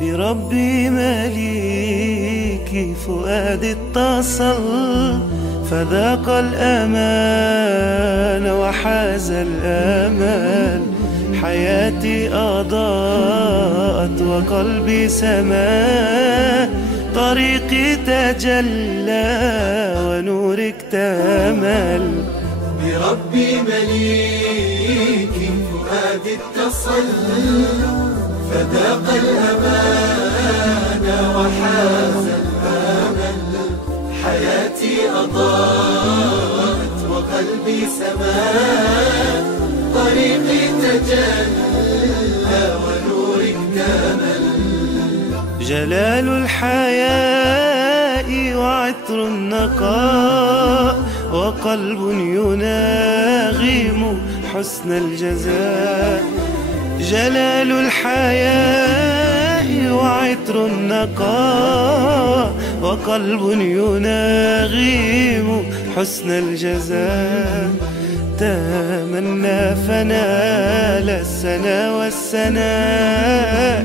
بربي مليكي فؤادي اتصل، فذاق الأمان وحاز الأمل. حياتي أضاءت وقلبي سما، طريقي تجلى ونورك اكتمل. بربي مليكي فؤادي اتصل، فذاق الأمان وحاز الأمل. حياتي أضاءت وقلبي سما، طريقي تجلى ونورك اكتمل. جلال الحياء وعطر النقاء، وقلب يناغم حسن الجزاء. جلال الحياء وعطر النقاء، وقلب يناغم حسن الجزاء. تمنى فنال السنا والسناء